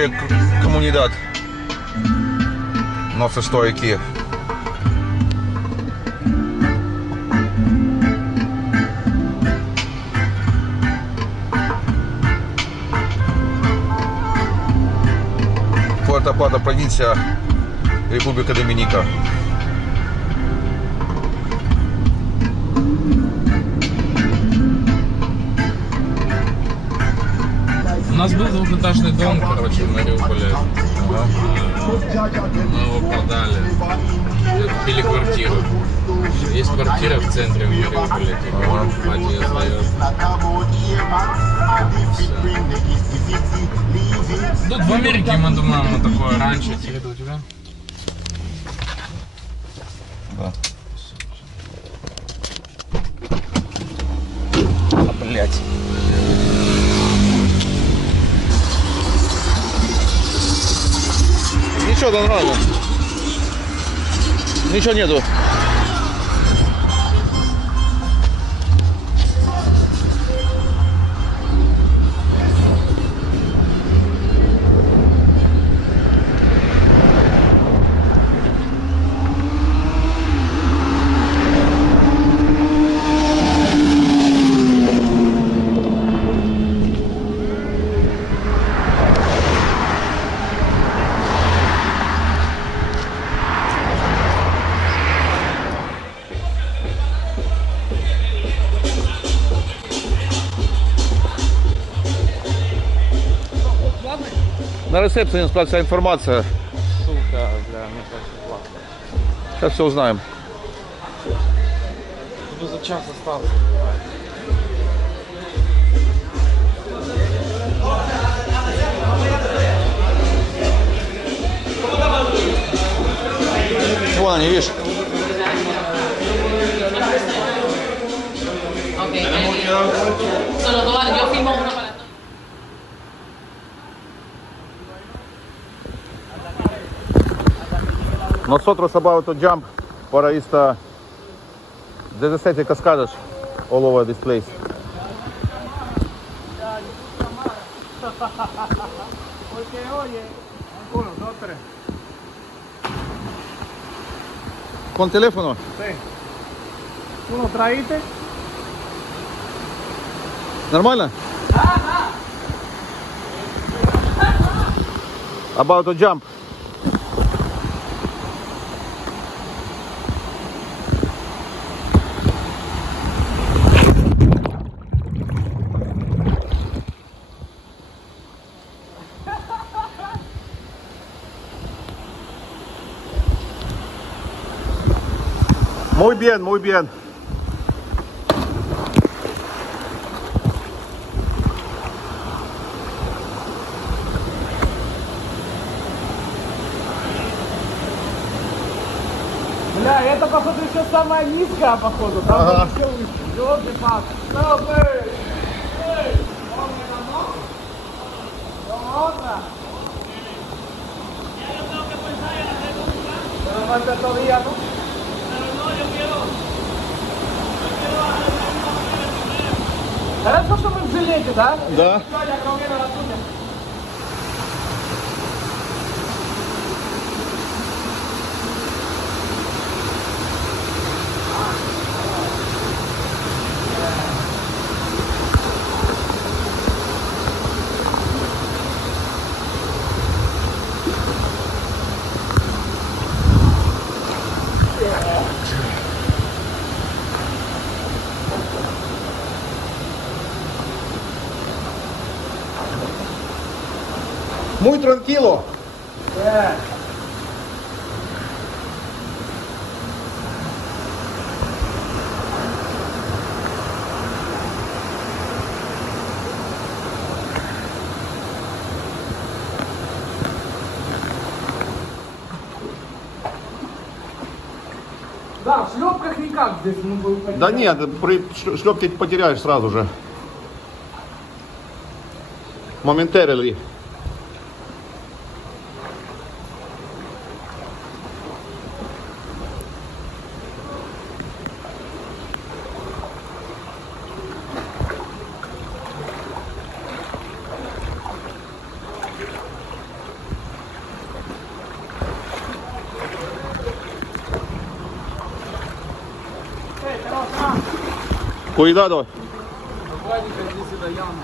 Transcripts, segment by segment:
Tercera comunidad. No sé, estoy aquí. Puerto Plata, provincia, República Dominicana. У нас был двухэтажный дом, короче, в Мариуполе. Мы его продали. Купили квартиру. Есть квартира в центре в Мариуполе, типа, мать ее сдает. Тут в Америке мы думаем, мы такое раньше. Это у тебя? Да. Блять. Ничего, да нормально. Ничего нету. На ресепции вся информация. Ссылка, бля, мне кажется, платно. Сейчас все узнаем. Тут за час остался. Вон они, видишь? Solo dos, yo filmo uno para Nosotros about to jump para esta 17 cascadas all over this place. Porque oye, uno, dos, tres. Con teléfono? Sí. ¿Tú lo traíste? Нормально? About to jump. Muy bien, muy bien. Бля, это походу еще самая низкая, походу. Там Ага. еще выше. Ёлки палки. Стоп, эй! Эй! Otra. Pero falta todavía, ¿no? Pero no, yo quiero Хорошо, что мы в жилете, да? Да. Сегодня кроме на сумме. Muy tranquilo. Да, в шлепках никак здесь мы будем потерять. Да нет, при шлепке потеряешь сразу же. Momentarily. Cuidado. Владика, иди сюда, яма.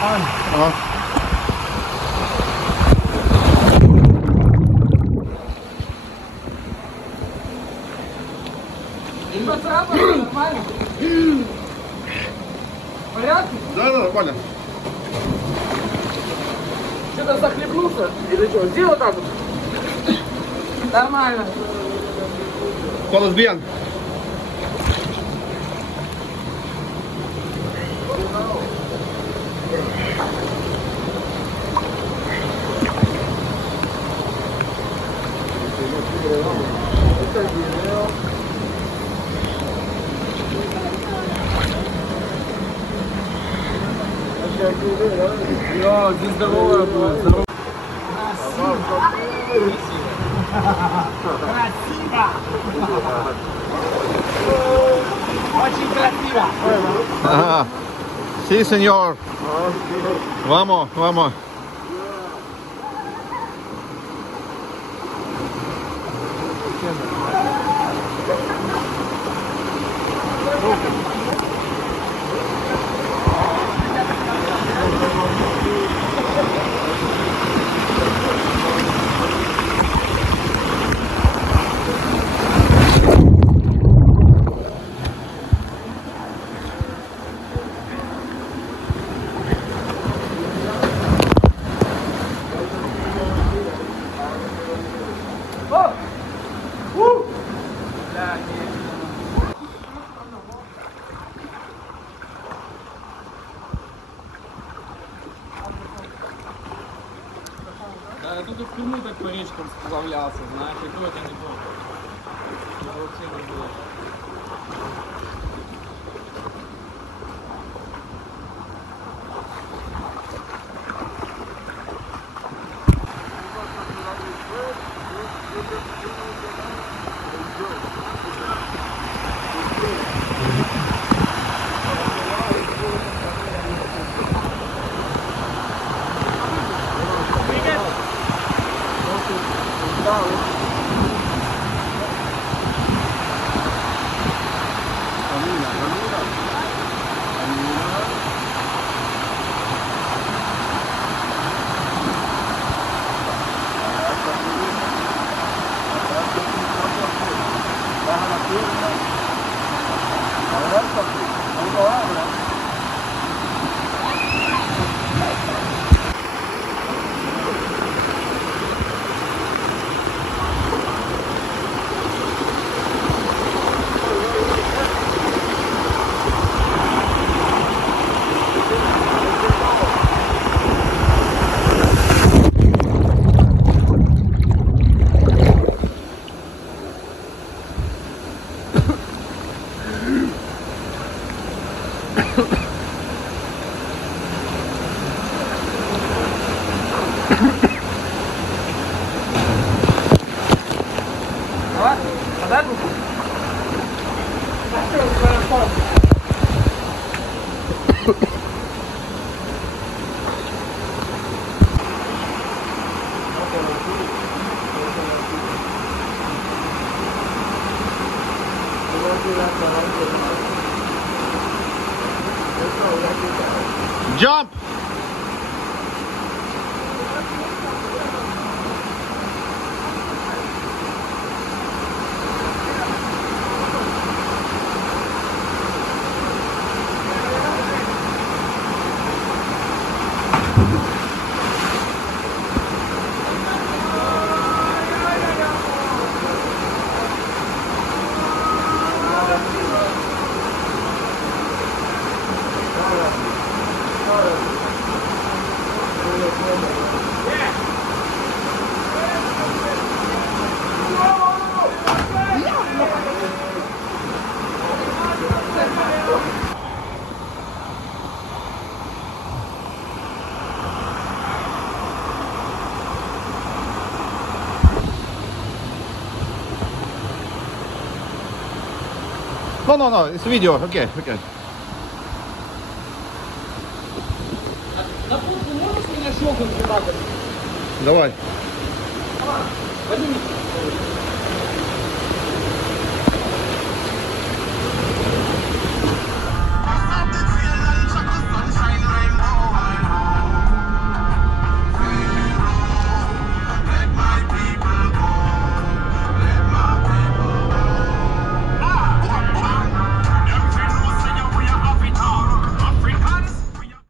Ага. И поцарапано, нормально? В порядке? Да, нормально. Что-то захлебнулся? Или что? Сделай вот так вот. Нормально. Todos bien. Йо, здесь здоровая будет. Здорово. Красиво! Очень красиво! Ага. Sí, señor. Vamos, vamos. Да, я тут в Крыму так по речкам сплавлялся, знаешь, и то это не было. Это вообще не было. Давай, подай руку. Jump! No, it's video. Okay. На фотку можешь меня щелкнуть вот так вот? Давай. Возьми.